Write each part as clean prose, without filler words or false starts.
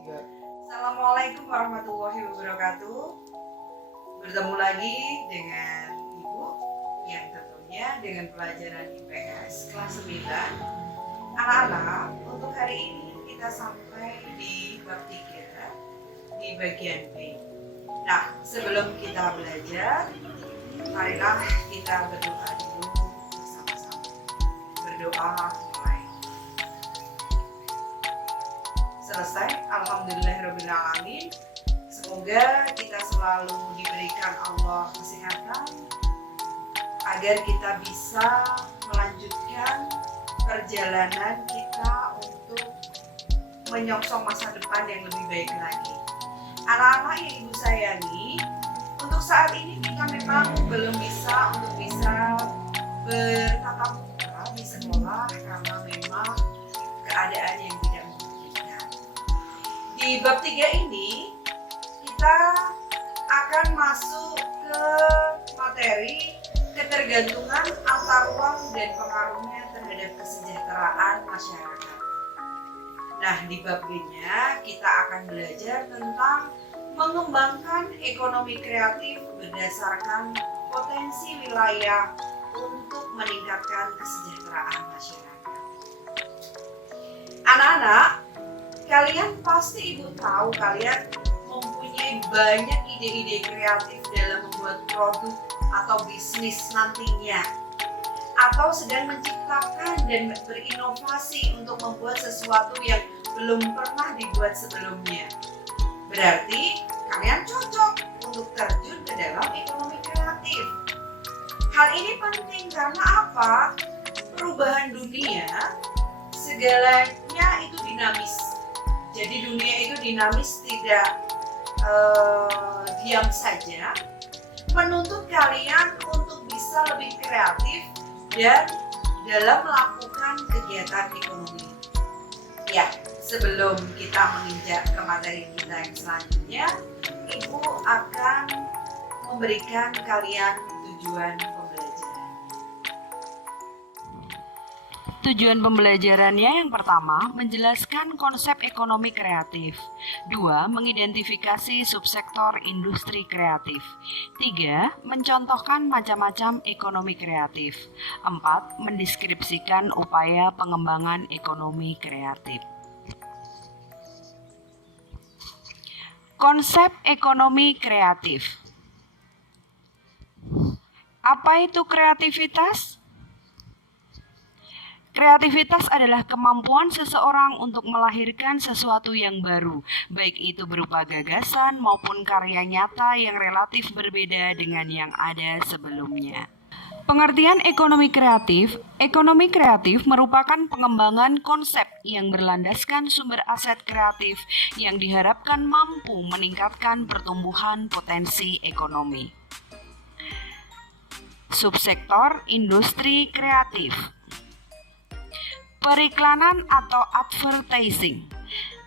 Tiga. Assalamualaikum warahmatullahi wabarakatuh. Bertemu lagi dengan Ibu yang tentunya dengan pelajaran IPS kelas 9. Anak-anak, untuk hari ini kita sampai di bab 3 di bagian B. Nah, sebelum kita belajar, marilah kita berdoa dulu bersama-sama. Berdoa mulai. Selesai, alhamdulillahirrahmanirrahim. Semoga kita selalu diberikan Allah kesehatan agar kita bisa melanjutkan perjalanan kita untuk menyongsong masa depan yang lebih baik lagi. Anak-anak yang Ibu sayangi, untuk saat ini kita memang belum bisa bertatap muka di sekolah karena memang keadaan yang tidak memungkinkan. Di bab 3 ini kita akan masuk ke materi ketergantungan antar uang dan pengaruhnya terhadap kesejahteraan masyarakat. Nah, di bab B-nya kita akan belajar tentang mengembangkan ekonomi kreatif berdasarkan potensi wilayah untuk meningkatkan kesejahteraan masyarakat. Anak-anak, kalian pasti Ibu tahu kalian mempunyai banyak ide-ide kreatif dalam membuat produk atau bisnis nantinya, atau sedang menciptakan dan berinovasi untuk membuat sesuatu yang belum pernah dibuat sebelumnya. Berarti kalian cocok untuk terjun ke dalam ekonomi kreatif. Hal ini penting karena apa? Perubahan dunia segalanya itu dinamis. Jadi dunia itu dinamis, tidak diam saja, menuntut kalian untuk bisa lebih kreatif dan dalam melakukan kegiatan ekonomi. Ya, sebelum kita menginjak ke materi kita yang selanjutnya, Ibu akan memberikan kalian tujuan pembelajaran. Tujuan pembelajarannya yang pertama, menjelaskan konsep ekonomi kreatif. 2. Mengidentifikasi subsektor industri kreatif. 3. Mencontohkan macam-macam ekonomi kreatif. 4. Mendeskripsikan upaya pengembangan ekonomi kreatif. Konsep ekonomi kreatif. Apa itu kreativitas? Kreativitas adalah kemampuan seseorang untuk melahirkan sesuatu yang baru, baik itu berupa gagasan maupun karya nyata yang relatif berbeda dengan yang ada sebelumnya. Pengertian ekonomi kreatif merupakan pengembangan konsep yang berlandaskan sumber aset kreatif yang diharapkan mampu meningkatkan pertumbuhan potensi ekonomi. Subsektor industri kreatif. Periklanan atau advertising.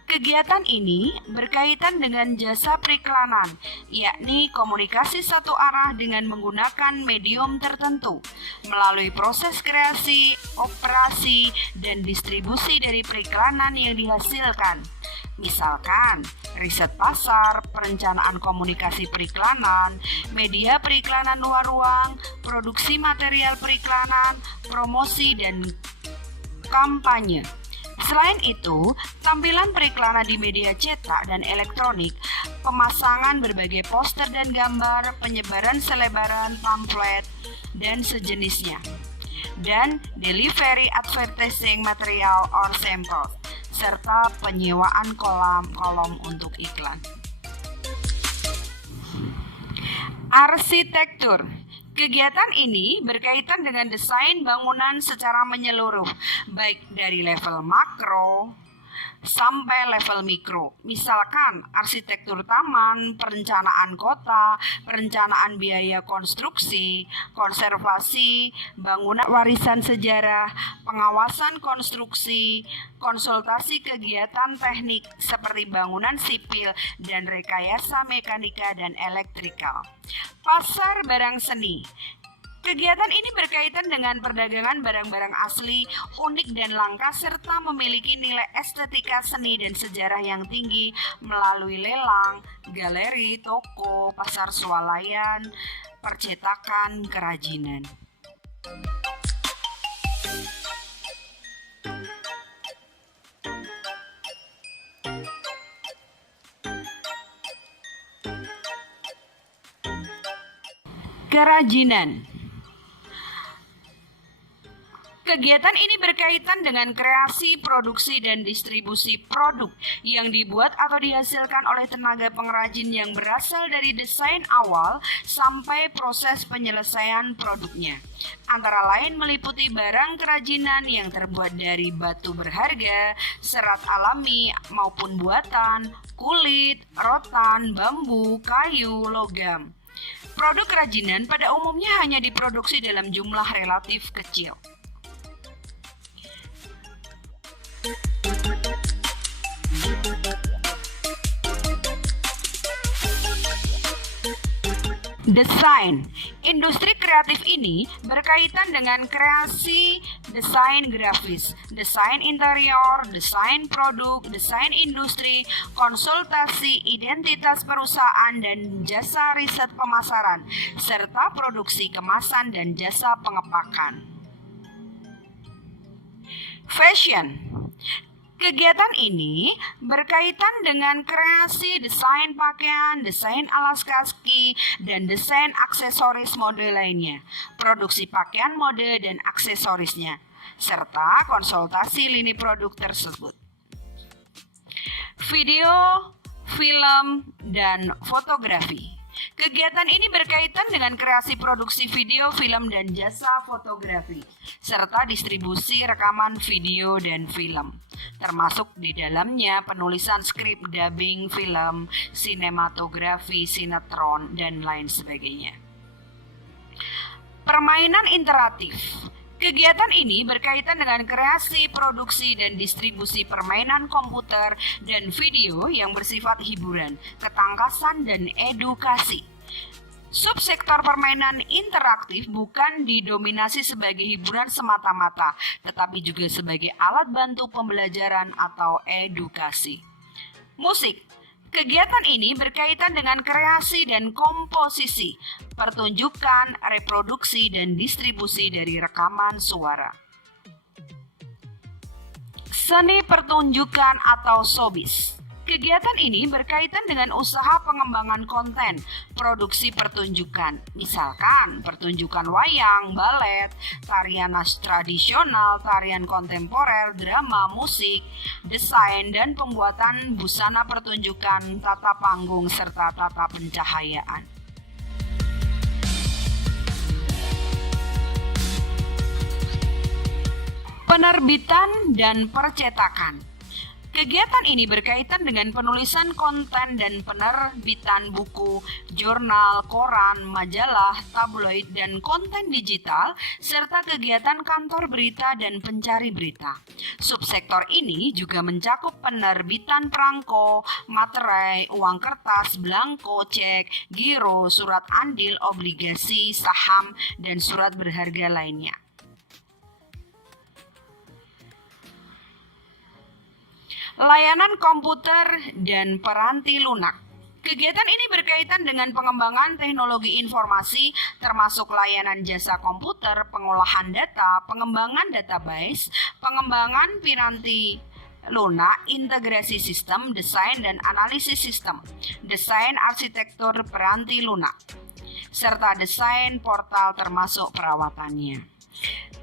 Kegiatan ini berkaitan dengan jasa periklanan, yakni komunikasi satu arah dengan menggunakan medium tertentu, melalui proses kreasi, operasi, dan distribusi dari periklanan yang dihasilkan. Misalkan, riset pasar, perencanaan komunikasi periklanan, media periklanan luar ruang, produksi material periklanan, promosi, dan kampanye. Selain itu, tampilan periklanan di media cetak dan elektronik, pemasangan berbagai poster dan gambar, penyebaran selebaran, pamflet, dan sejenisnya, dan delivery advertising material or sample, serta penyewaan kolom untuk iklan. Arsitektur. Kegiatan ini berkaitan dengan desain bangunan secara menyeluruh, baik dari level makro sampai level mikro. Misalkan arsitektur taman, perencanaan kota, perencanaan biaya konstruksi, konservasi, bangunan warisan sejarah, pengawasan konstruksi, konsultasi kegiatan teknik seperti bangunan sipil dan rekayasa mekanika dan elektrikal. Pasar barang seni. Kegiatan ini berkaitan dengan perdagangan barang-barang asli, unik dan langka serta memiliki nilai estetika seni dan sejarah yang tinggi melalui lelang, galeri, toko, pasar swalayan, percetakan, kerajinan. Kerajinan. Kegiatan ini berkaitan dengan kreasi, produksi, dan distribusi produk yang dibuat atau dihasilkan oleh tenaga pengrajin yang berasal dari desain awal sampai proses penyelesaian produknya. Antara lain meliputi barang kerajinan yang terbuat dari batu berharga, serat alami maupun buatan, kulit, rotan, bambu, kayu, logam. Produk kerajinan pada umumnya hanya diproduksi dalam jumlah relatif kecil. Desain. Industri kreatif ini berkaitan dengan kreasi desain grafis, desain interior, desain produk, desain industri, konsultasi identitas perusahaan dan jasa riset pemasaran, serta produksi kemasan dan jasa pengepakan. Fashion. Kegiatan ini berkaitan dengan kreasi desain pakaian, desain alas kaki, dan desain aksesoris mode lainnya, produksi pakaian mode dan aksesorisnya, serta konsultasi lini produk tersebut. Video, film, dan fotografi. Kegiatan ini berkaitan dengan kreasi produksi video, film, dan jasa fotografi, serta distribusi rekaman video dan film, termasuk di dalamnya penulisan skrip, dubbing film, sinematografi, sinetron, dan lain sebagainya. Permainan interaktif. Kegiatan ini berkaitan dengan kreasi, produksi, dan distribusi permainan komputer dan video yang bersifat hiburan, ketangkasan, dan edukasi. Subsektor permainan interaktif bukan didominasi sebagai hiburan semata-mata, tetapi juga sebagai alat bantu pembelajaran atau edukasi. Musik. Kegiatan ini berkaitan dengan kreasi dan komposisi, pertunjukan, reproduksi, dan distribusi dari rekaman suara. Seni pertunjukan atau showbiz. Kegiatan ini berkaitan dengan usaha pengembangan konten, produksi pertunjukan, misalkan pertunjukan wayang, balet, tarian tradisional, tarian kontemporer, drama, musik, desain, dan pembuatan busana pertunjukan, tata panggung, serta tata pencahayaan. Penerbitan dan percetakan. Kegiatan ini berkaitan dengan penulisan konten dan penerbitan buku, jurnal, koran, majalah, tabloid, dan konten digital, serta kegiatan kantor berita dan pencari berita. Subsektor ini juga mencakup penerbitan perangko, materai, uang kertas, belangko, cek, giro, surat andil, obligasi, saham, dan surat berharga lainnya. Layanan komputer dan peranti lunak. Kegiatan ini berkaitan dengan pengembangan teknologi informasi termasuk layanan jasa komputer, pengolahan data, pengembangan database, pengembangan piranti lunak, integrasi sistem, desain dan analisis sistem, desain arsitektur peranti lunak, serta desain portal termasuk perawatannya.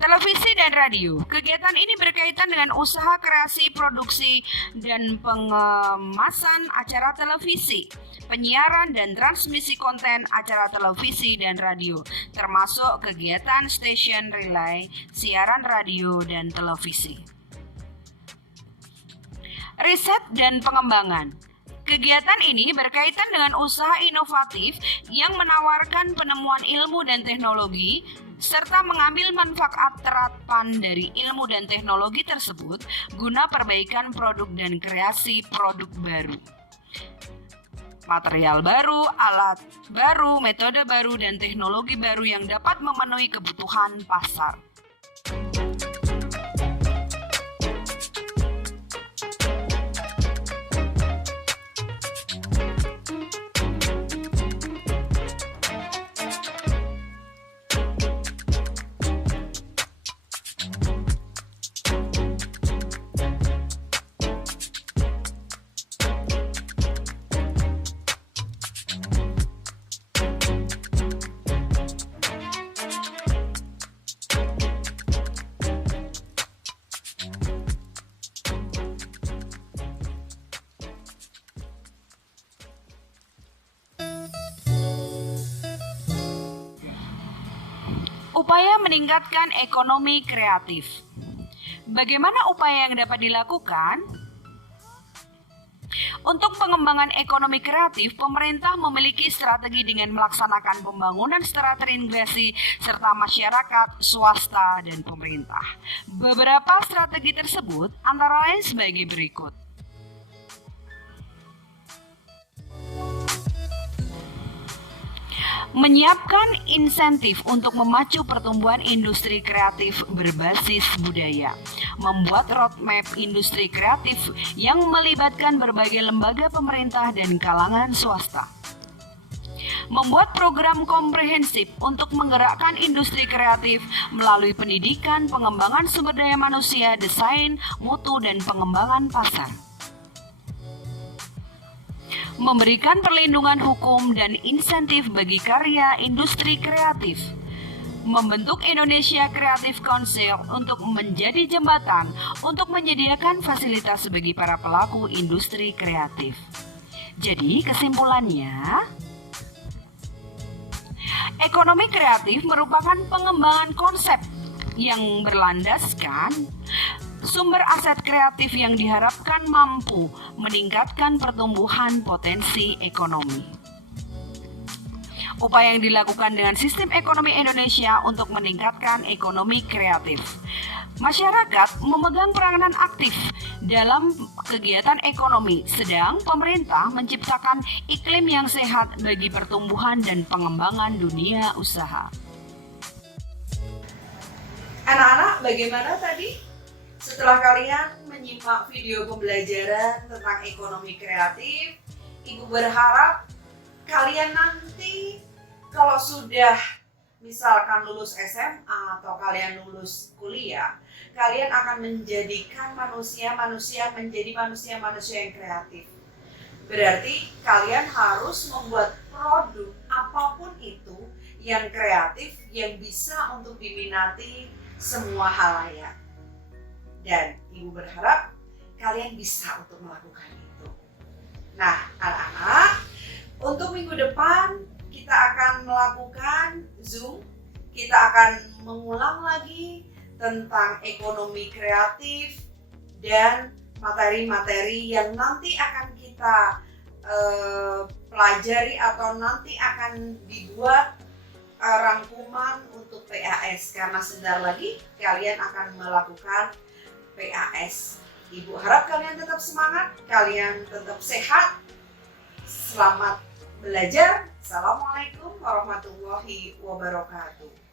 Televisi dan radio. Kegiatan ini berkaitan dengan usaha kreasi, produksi, dan pengemasan acara televisi, penyiaran dan transmisi konten acara televisi dan radio, termasuk kegiatan stasiun relay, siaran radio, dan televisi. Riset dan pengembangan. Kegiatan ini berkaitan dengan usaha inovatif yang menawarkan penemuan ilmu dan teknologi serta mengambil manfaat terapan dari ilmu dan teknologi tersebut guna perbaikan produk dan kreasi produk baru. material baru, alat baru, metode baru, dan teknologi baru yang dapat memenuhi kebutuhan pasar. Upaya meningkatkan ekonomi kreatif. Bagaimana upaya yang dapat dilakukan? Untuk pengembangan ekonomi kreatif, pemerintah memiliki strategi dengan melaksanakan pembangunan secara terintegrasi serta masyarakat, swasta, dan pemerintah. Beberapa strategi tersebut antara lain sebagai berikut. Menyiapkan insentif untuk memacu pertumbuhan industri kreatif berbasis budaya. Membuat roadmap industri kreatif yang melibatkan berbagai lembaga pemerintah dan kalangan swasta. Membuat program komprehensif untuk menggerakkan industri kreatif melalui pendidikan, pengembangan sumber daya manusia, desain, mutu, dan pengembangan pasar. Memberikan perlindungan hukum dan insentif bagi karya industri kreatif. Membentuk Indonesia Creative Council untuk menjadi jembatan untuk menyediakan fasilitas bagi para pelaku industri kreatif. Jadi kesimpulannya, ekonomi kreatif merupakan pengembangan konsep yang berlandaskan sumber aset kreatif yang diharapkan mampu meningkatkan pertumbuhan potensi ekonomi. Upaya yang dilakukan dengan sistem ekonomi Indonesia untuk meningkatkan ekonomi kreatif. Masyarakat memegang peranan aktif dalam kegiatan ekonomi, sedang pemerintah menciptakan iklim yang sehat bagi pertumbuhan dan pengembangan dunia usaha. Anak-anak, bagaimana tadi? Setelah kalian menyimak video pembelajaran tentang ekonomi kreatif, Ibu berharap kalian nanti kalau sudah misalkan lulus SMA atau kalian lulus kuliah, kalian akan menjadikan manusia-manusia menjadi manusia-manusia yang kreatif. Berarti kalian harus membuat produk apapun itu yang kreatif, yang bisa untuk diminati semua halayak. Dan Ibu berharap kalian bisa untuk melakukan itu. Nah, anak-anak, untuk minggu depan kita akan melakukan Zoom. Kita akan mengulang lagi tentang ekonomi kreatif dan materi-materi yang nanti akan kita pelajari atau nanti akan dibuat rangkuman untuk PAS, karena sebentar lagi kalian akan melakukan PAS. Ibu harap kalian tetap semangat, kalian tetap sehat. Selamat belajar. Assalamualaikum warahmatullahi wabarakatuh.